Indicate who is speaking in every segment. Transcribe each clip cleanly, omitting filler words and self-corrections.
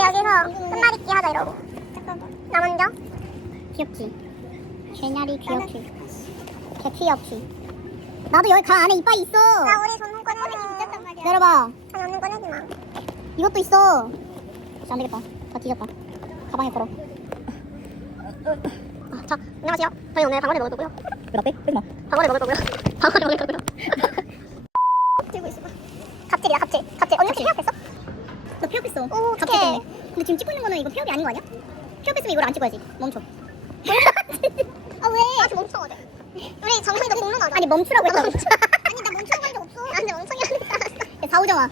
Speaker 1: 여기서 끝말잇기 하자 이러고. 나 먼저.
Speaker 2: 귀엽지? 개냐리 귀엽지? 개 귀엽지? 나도 여기 가 안에 이빨 있어.
Speaker 1: 나 우리 전문 꺼내기.
Speaker 2: 열어봐.
Speaker 1: 아니 언니 꺼내지 마.
Speaker 2: 이것도 있어. 진짜 안 되겠다. 다 뒤졌다. 가방에 걸어.
Speaker 1: 자, 안녕하세요. 저희 오늘 방어를 먹을 거고요.
Speaker 2: 왜 나빼? 빼지 마.
Speaker 1: 방어를 먹을 거고요. 방어를 먹을 거고요. 들고 있어. 갑질이야 갑질. 갑질. 언니 혹시 폐업했어?
Speaker 2: 너 폐업했어.
Speaker 1: 오,
Speaker 2: 갑자기
Speaker 1: 어떡해.
Speaker 2: 때문에. 근데 지금 찍고 있는 거는 이거 폐업이 아닌 거 아니야? 폐업했으면 이걸 안 찍어야지. 멈춰.
Speaker 1: 아 왜? 아 멈춰 어제. 우리 정상도 공론하자.
Speaker 2: 아니 멈추라고 했다고.
Speaker 1: 아니 나 멈추라고 한 적 없어. 아 근데 멍청이 하는 줄 알았어.
Speaker 2: 야, 사우정아.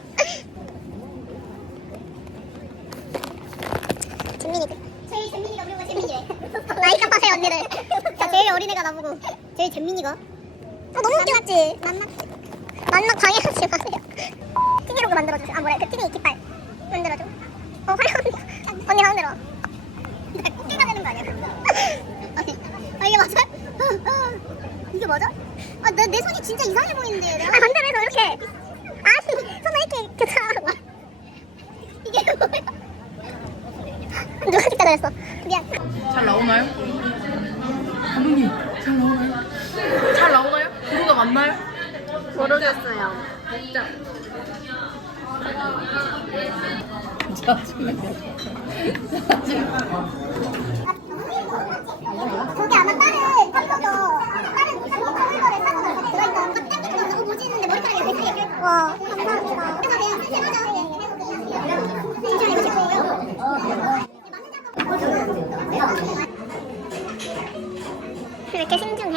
Speaker 1: 진민이들.
Speaker 2: 제일 잼민이가 우리가 잼민이래.
Speaker 1: 나이 깜빡해 언니들.
Speaker 2: 야, 제일 어린애가 나보고 제일 잼민이가.
Speaker 1: 아 너무 웃겨지. 만막 방해하지 마세요. 티니로그 만들어주세요. 아 뭐래 그 티니 이끼빨 만들어줘. 화려한데. 언니 가운데로.
Speaker 2: 나 꽃게가 되는 거 아니야? 아 이게 맞아? 이게 맞아? 아 내 손이 진짜 이상해 보이는데 내가.
Speaker 1: 아 반대로 이렇게. 아니 손을 이렇게 교차하는 거야.
Speaker 2: 이게 뭐야?
Speaker 1: 누가 찍다 그랬어. 미안.
Speaker 3: 잘 나오나요? 감독님 잘 나오나요? 잘 나오나요? 구도가 맞나요?
Speaker 1: 모르겠어요.
Speaker 3: 진짜
Speaker 2: 저게 아마 다른 탐터더 다른 탐터더를 사서 들어있던 막 당기는 거 뭐지 했는데 머리카락이 왜 사이에 껴있어.
Speaker 1: 와 감사합니다.
Speaker 2: 그래서 그냥 쌤쌤하자. 진짜 이거 제 거예요.
Speaker 1: 왜 이렇게 신중해?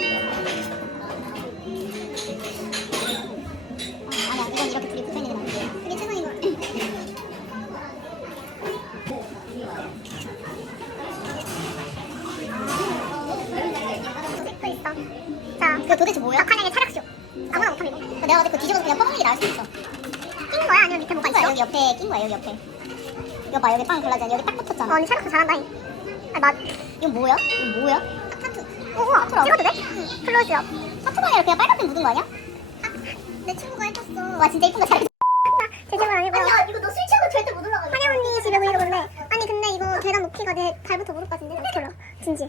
Speaker 2: 아니야 이건 이렇게 둘이 붙어있는 게 나아. 그게 최선인 걸.
Speaker 1: 찍고 있어. 자,
Speaker 2: 그거 도대체 뭐야?
Speaker 1: 박한영의 차력쇼. 아무나 못함 이거.
Speaker 2: 내가 어제 그 뒤집어서 그냥 퍼먹는 게 나을 수도 있어.
Speaker 1: 낀 거야? 아니면 밑에 뭐가
Speaker 2: 낀 거야
Speaker 1: 있어?
Speaker 2: 여기 옆에 낀 거야 여기 옆에. 이거 봐 여기 빵 골라잖아. 여기 딱 붙었잖아.
Speaker 1: 언니 차력쇼 잘한다잉. 아, 맞.
Speaker 2: 이건 뭐야? 이거 뭐야?
Speaker 1: 타투. 오, 우와, 찍어도 돼? 클로즈업.
Speaker 2: 사투방에 그냥 빨갛게 묻은 거 아니야?
Speaker 1: 내 친구가 해줬어.
Speaker 2: 와 진짜 이쁜 거 잘했어.
Speaker 1: 제 집은 아니고요.
Speaker 2: 야 이거 너 술 취하고 절대 못 올라가.
Speaker 1: 한영 언니 집에 보이는 건데. 아니, 근데 이거 계단 높이가 내 발부터 무릎까지인데? 어떻게 올라? 진지.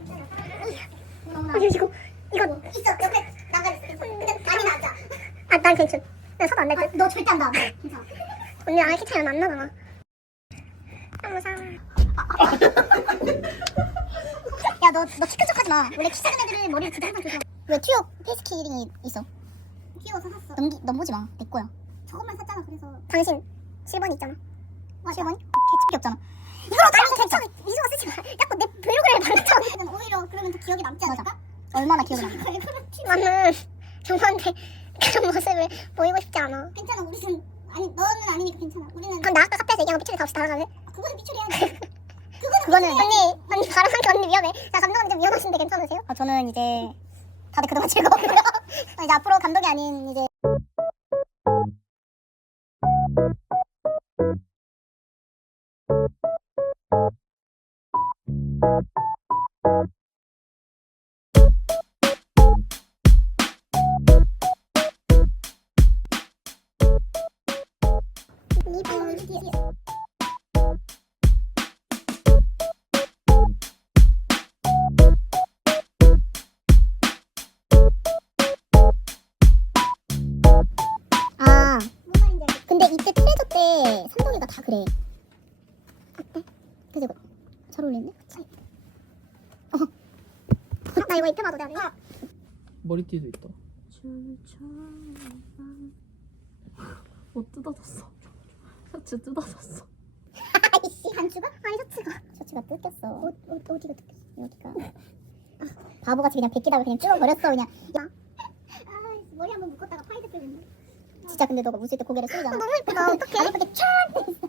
Speaker 1: 아니, 이거.
Speaker 2: 있어 옆에 나가 있어. 근데 많이 나자.
Speaker 1: 아, 난 괜찮. 난 서도 안 될 듯.
Speaker 2: 너 절대 안 나. 괜찮아.
Speaker 1: 언니랑 이렇게 차이 안 나잖아. 사무사.
Speaker 2: 야 너 키 큰 척하지 마. 원래 키 작은 애들은 머리를 진짜 항상 조심. 왜 튜어 페이스키링이 있어?
Speaker 1: 끼워서 샀어.
Speaker 2: 넘보지 마. 내 거야.
Speaker 1: 저것만 샀잖아, 그래서. 당신, 7번 있잖아.
Speaker 2: 맞아. 7번이? 개척이 없잖아.
Speaker 1: 이걸 어떻게 개척 미소가 쓰지 마. 자꾸 내 브이로그를 발랐잖아.
Speaker 2: 오히려 그러면 더 기억에 남지 않을까? 얼마나 기억에 남아?
Speaker 1: 나는 정말한테 그런 모습을 보이고 싶지 않아.
Speaker 2: 괜찮아. 우리는 아니 너는 아니니까 괜찮아. 우리는
Speaker 1: 그럼 나 아까 카페에서 얘기한 거 미쳐리 다 없이 다가가네?
Speaker 2: 그거는 미쳐리야.
Speaker 1: 그거는 언니 발언한 게 언니 위험해. 자, 감독님 좀 위험하신데 괜찮으세요?
Speaker 2: 저는 이제 다들 그동안 즐거웠고요. 이제 앞으로 감독이 아닌 이제 아 근데 이때 트레저 때 삼동이가 다 그래.
Speaker 1: 어때?
Speaker 2: 그지? 잘 어울리네. 그치?
Speaker 1: 나 이거 입혀봐도 돼, 언니?
Speaker 3: 머리띠도 있다. 옷 뜯어졌어. 셔츠 뜯어졌어.
Speaker 2: 아이씨 단추가? 아니 셔츠가 뜯겼어. 어디가 뜯겼어? 여기가. 바보같이 그냥 베끼다가 그냥 뜯어버렸어 그냥. 야. 머리 한번 묶었다가 파이드 끄겠네. 진짜 근데 너가 웃을 때 고개를 숙이잖아.
Speaker 1: 너무 예쁘다. 어떡해?
Speaker 2: 이렇게 촥 있어.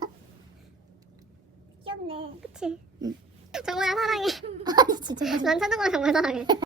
Speaker 1: 귀엽네. 그치?
Speaker 2: 응.
Speaker 1: 정말 사랑해.
Speaker 2: 아니 진짜
Speaker 1: 난 찬동아 정말 사랑해.